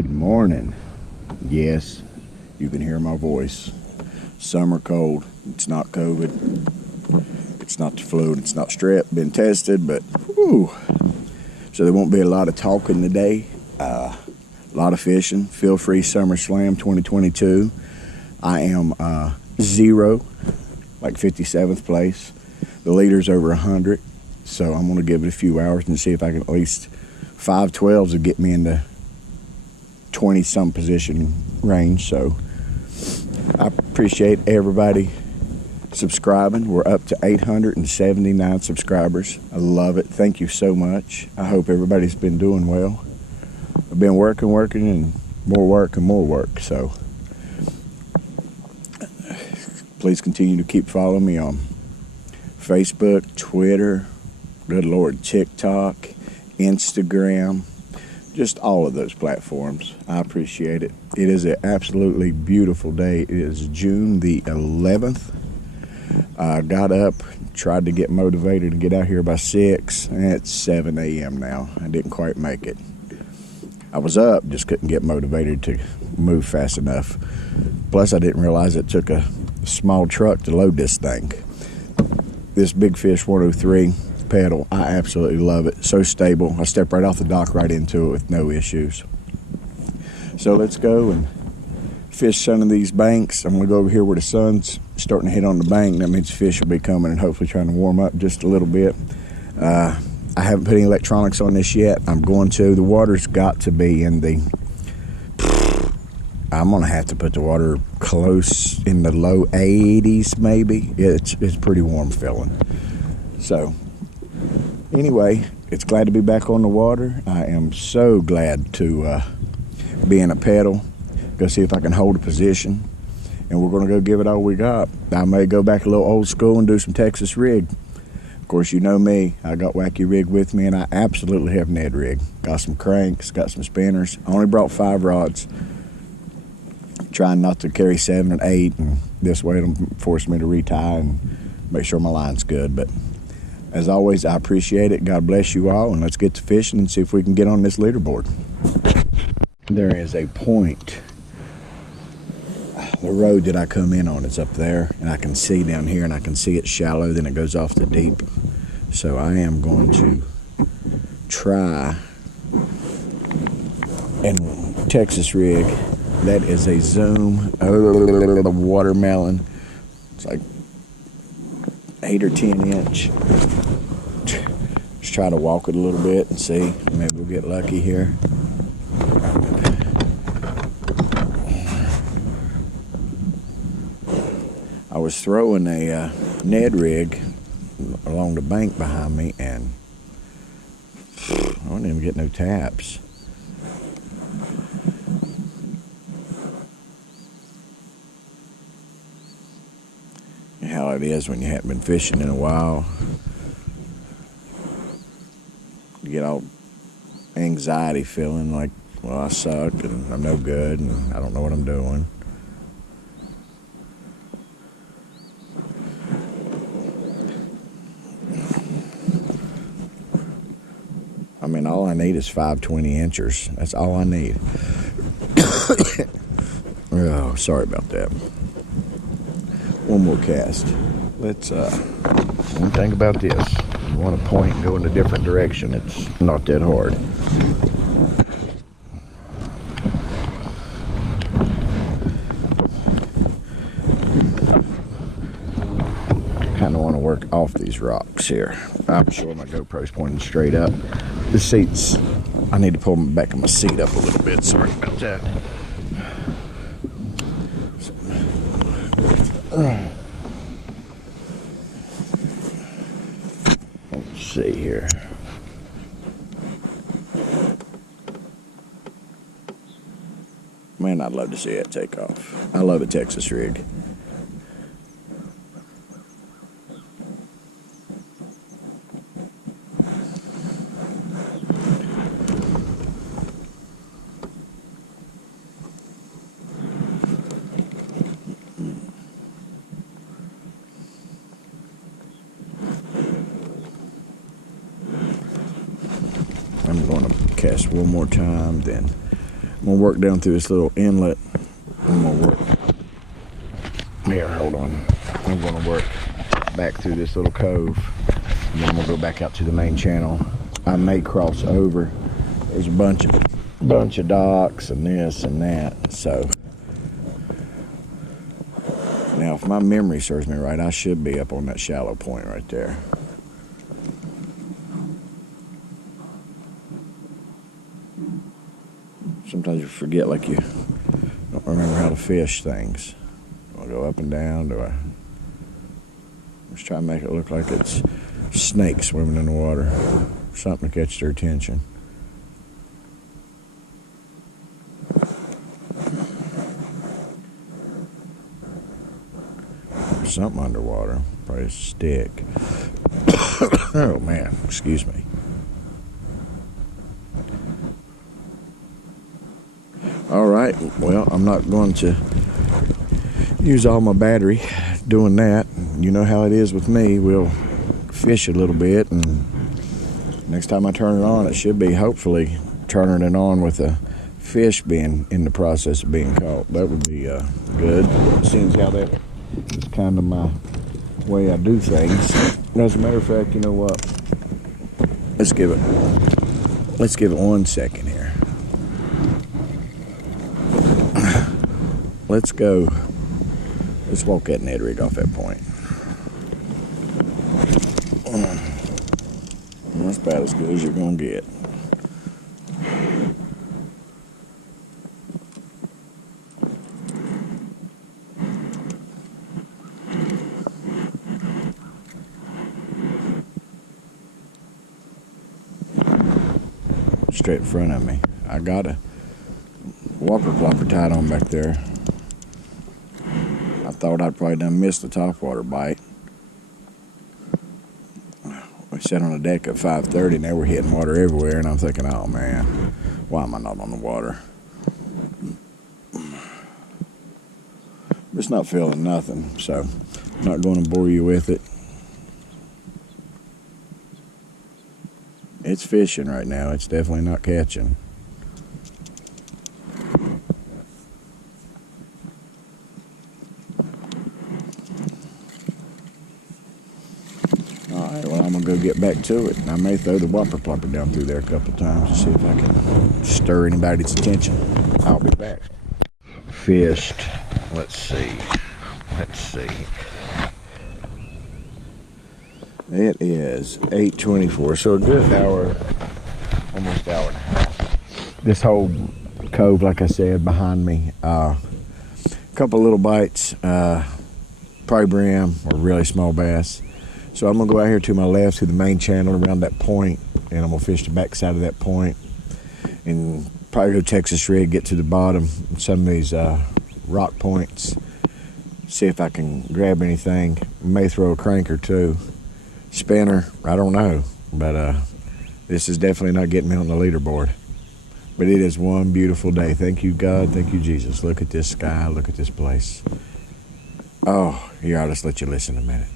Good morning. Yes, you can hear my voice. Summer cold. It's not COVID. It's not the flu. It's not strep. Been tested, but whew. So there won't be a lot of talking today. A lot of fishing. Feelfree Summer Slam 2022. I am 0, like 57th place. The leader's over 100. So I'm going to give it a few hours and see if I can at least 512s will get me in the 20-some position range. So I appreciate everybody subscribing. We're up to 879 subscribers. I love it. Thank you so much. I hope everybody's been doing well. I've been working, and more work. So please continue to keep following me on Facebook, Twitter, good Lord, TikTok, Instagram, just all of those platforms. I appreciate it. It is an absolutely beautiful day. It is June the 11th. I got up, tried to get motivated to get out here by 6, and it's 7 a.m. now. I didn't quite make it. I was up, just couldn't get motivated to move fast enough. Plus, I didn't realize it took a small truck to load this thing. This Big Fish 103 pedal, I absolutely love it. So stable. I step right off the dock right into it with no issues. So let's go and fish some of these banks. I'm going to go over here where the sun's starting to hit on the bank. That means fish will be coming and hopefully trying to warm up just a little bit. I haven't put any electronics on this yet. I'm going to. The water's got to be in the... I'm going to have to put the water close in the low 80s maybe. It's pretty warm feeling. So anyway, it's glad to be back on the water. I am so glad to be in a pedal. Go see if I can hold a position. And we're going to go give it all we got. I may go back a little old school and do some Texas rig. Of course, you know me. I got wacky rig with me, and I absolutely have Ned rig. Got some cranks, got some spinners. I only brought 5 rods. Trying not to carry 7 and 8, and this way it'll force me to retie and make sure my line's good. But as always, I appreciate it. God bless you all, and let's get to fishing and see if we can get on this leaderboard. There is a point. The road that I come in on is up there, and I can see down here, and I can see it's shallow, then it goes off the deep. So I am going to try and Texas rig. That is a Zoom watermelon. It's like 8 or 10 inch. Just try to walk it a little bit and see. Maybe we'll get lucky here. I was throwing a Ned rig along the bank behind me, and I didn't even get no taps. How it is when you haven't been fishing in a while. You get all anxiety feeling like, well, I suck and I'm no good and I don't know what I'm doing. I mean, all I need is 5 20-inchers. That's all I need. Oh, sorry about that. One more cast. Let's one thing about this, you want to point and go in a different direction. It's not that hard. Kind of want to work off these rocks here. I'm sure my GoPro's pointing straight up. The seats, I need to pull the back of my seat up a little bit. Sorry about that. Let's see here. Man, I'd love to see that take off. I love a Texas rig. I'm going to cast one more time, then I'm gonna work down through this little inlet. I'm gonna work. Here, hold on. I'm gonna work back through this little cove, and then I'm gonna go back out to the main channel. I may cross over. There's a bunch of docks and this and that. So now, if my memory serves me right, I should be up on that shallow point right there. Sometimes you forget, like you don't remember how to fish things. Do I go up and down? Do I just try to make it look like it's snakes swimming in the water? Something to catch their attention. There's something underwater. Probably a stick. Oh man, excuse me. All right, well, I'm not going to use all my battery doing that. You know how it is with me. We'll fish a little bit, and next time I turn it on, it should be hopefully turning it on with a fish being in the process of being caught. That would be good. Seems how that is kind of my way I do things. As a matter of fact, you know what? Let's give it 1 second here. Let's go. Let's walk that Ned rig off that point. That's about as good as you're gonna get. Straight in front of me. I got a whopper plopper tied on back there. I thought I'd probably done missed the topwater bite. We sat on the deck at 5:30 and they were hitting water everywhere, and I'm thinking, oh man, why am I not on the water? It's not feeling nothing, so I'm not going to bore you with it. It's fishing right now. It's definitely not catching. Alright, well, I'm going to go get back to it. I may throw the whopper plopper down through there a couple of times to see if I can stir anybody's attention. I'll be back. Fished. Let's see. It is 8:24, so a good hour, almost hour and a half. This whole cove, like I said, behind me, a couple little bites, probably brim or really small bass. So I'm gonna go out here to my left to the main channel around that point, and I'm gonna fish the backside of that point, and probably go Texas rig, get to the bottom, some of these rock points, see if I can grab anything. May throw a crank or two. Spinner, I don't know, but this is definitely not getting me on the leaderboard. But it is one beautiful day. Thank you, God. Thank you, Jesus. Look at this sky. Look at this place. Oh, here, I'll just let you listen a minute.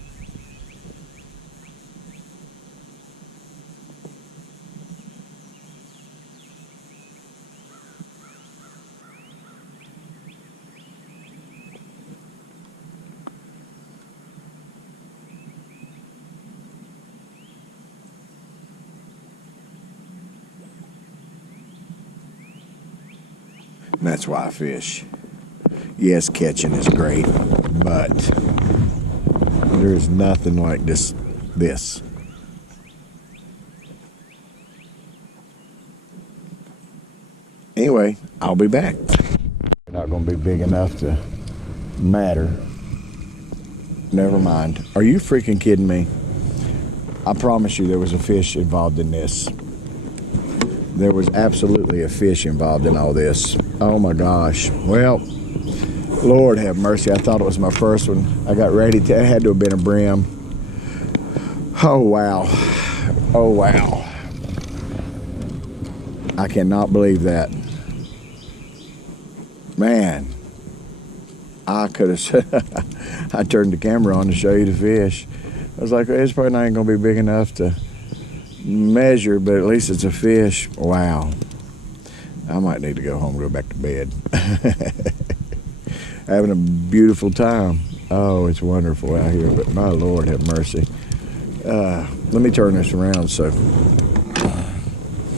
And that's why I fish. Yes, catching is great, but there is nothing like this. Anyway, I'll be back. They're not going to be big enough to matter. Never mind. Are you freaking kidding me? I promise you there was a fish involved in this. There was absolutely a fish involved in all this. Oh my gosh. Well, Lord have mercy. I thought it was my first one. I got ready to, it had to have been a brim. Oh wow. Oh wow. I cannot believe that. Man, I could have, I turned the camera on to show you the fish. I was like, it's probably not going to be big enough to measure, but at least it's a fish. Wow. I might need to go home and go back to bed. Having a beautiful time. Oh, it's wonderful out here, but my Lord have mercy. Let me turn this around so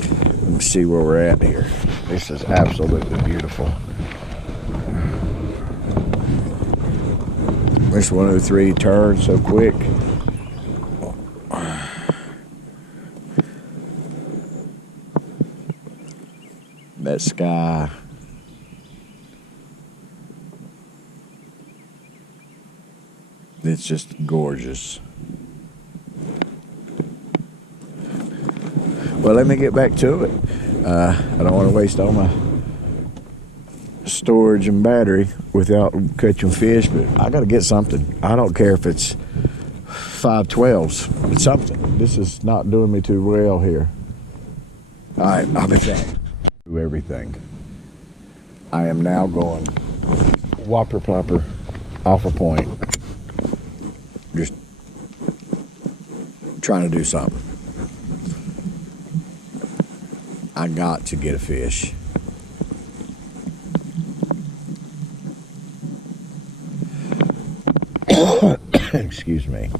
let me see where we're at here. This is absolutely beautiful. This 103 turned so quick. That sky. It's just gorgeous. Well, let me get back to it. I don't want to waste all my storage and battery without catching fish, but I got to get something. I don't care if it's 512s. It's something. This is not doing me too well here. All right, I'll be back. Do everything. I am now going whopper plopper off a point. Just trying to do something. I got to get a fish. Excuse me.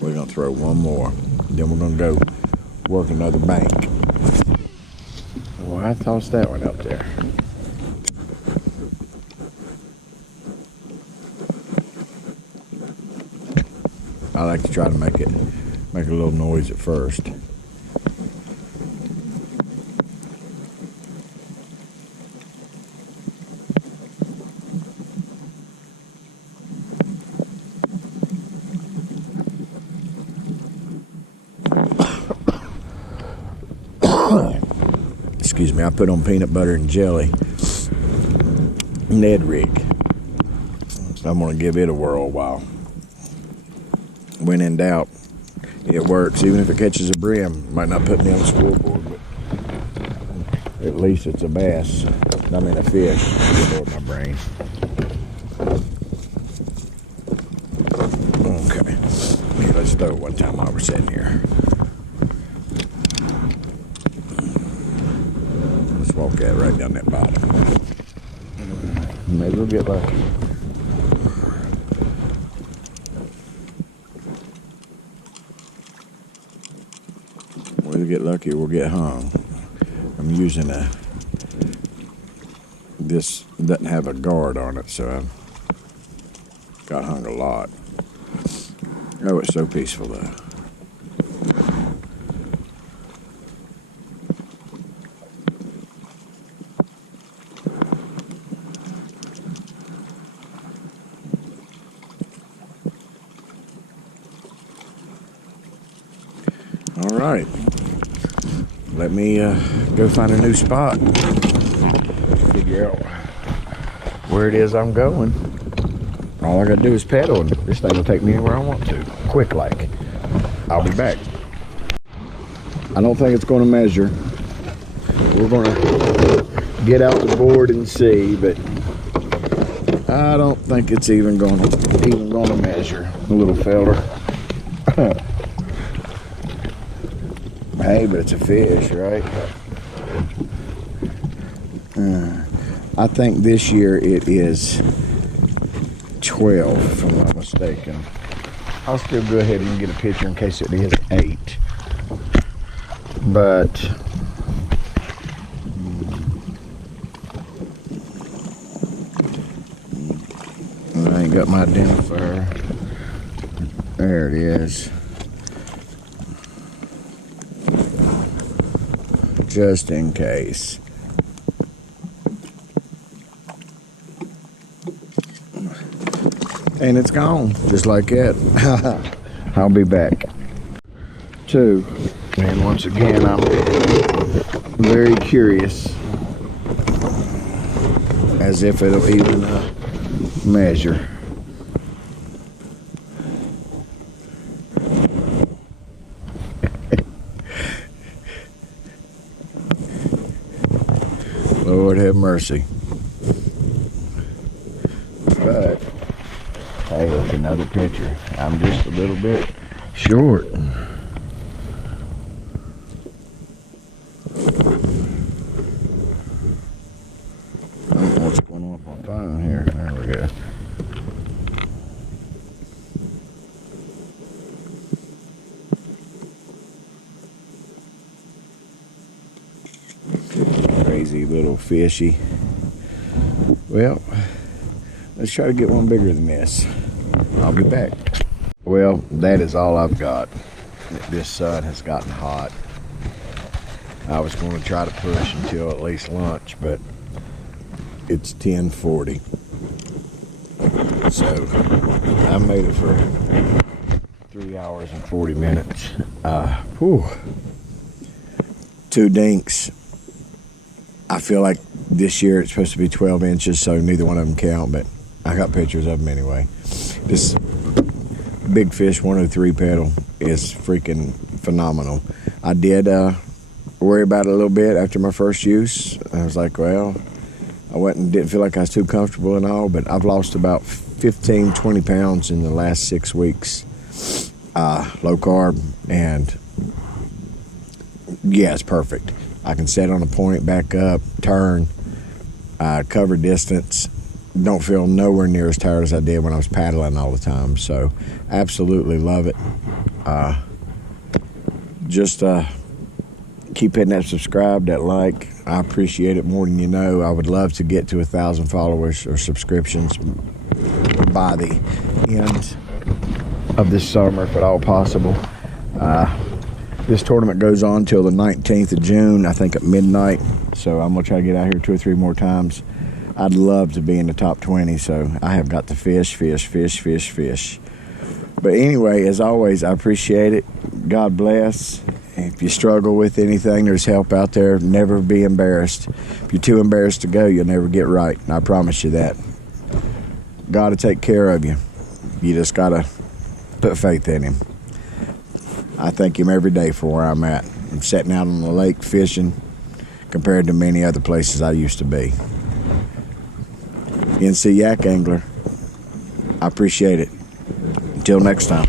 We're going to throw one more. Then we're going to go work another bank. Well, I tossed that one up there. I like to try to make a little noise at first. Excuse me, I put on peanut butter and jelly. Ned rig. So I'm gonna give it a whirl while. When in doubt, it works. Even if it catches a brim, might not put me on the scoreboard, but at least it's a bass. I mean a fish. Good Lord, my brain. Okay. Okay, let's throw it one time while we're sitting here. Let's walk that right down that bottom. Maybe we'll get lucky. We'll get lucky, we'll get hung. I'm using this doesn't have a guard on it, so I've got hung a lot. Oh, it's so peaceful though. All right. Let me go find a new spot. Figure out where it is I'm going. All I gotta do is pedal, and this thing will take me anywhere I want to. Quick like. I'll be back. I don't think it's gonna measure. We're gonna get out the board and see, but I don't think it's even gonna measure. A little feller. Hey, but it's a fish, right? I think this year it is 12, if I'm not mistaken. I'll still go ahead and get a picture in case it is 8. But I ain't got my identifier. There it is. Just in case. And it's gone, just like that. I'll be back. 2. And once again, I'm very curious as if it'll even measure. Lord have mercy. But hey, it's another picture. I'm just a little bit short. I don't know what's going on with my phone here. There we go. Crazy little fishy. Well, let's try to get one bigger than this. I'll be back. Well, that is all I've got. This sun has gotten hot. I was going to try to push until at least lunch, but it's 10:40. So I made it for 3 hours and 40 minutes. Two dinks. I feel like this year it's supposed to be 12 inches, so neither one of them count, but I got pictures of them anyway. This Big Fish 103 pedal is freaking phenomenal. I did worry about it a little bit after my first use. I was like, well, I didn't feel like I was too comfortable and all, but I've lost about 15, 20 pounds in the last 6 weeks. Low carb, and yeah, it's perfect. I can set on a point, back up, turn, cover distance. Don't feel nowhere near as tired as I did when I was paddling all the time. So absolutely love it. Just keep hitting that subscribe, that like. I appreciate it more than you know. I would love to get to 1,000 followers or subscriptions by the end of this summer, if at all possible. This tournament goes on till the 19th of June, I think at midnight. So I'm going to try to get out here 2 or 3 more times. I'd love to be in the top 20, so I have got to fish. But anyway, as always, I appreciate it. God bless. If you struggle with anything, there's help out there. Never be embarrassed. If you're too embarrassed to go, you'll never get right. And I promise you that. God will take care of you. You just got to put faith in Him. I thank Him every day for where I'm at. I'm sitting out on the lake fishing compared to many other places I used to be. NC Yak Angler, I appreciate it. Until next time.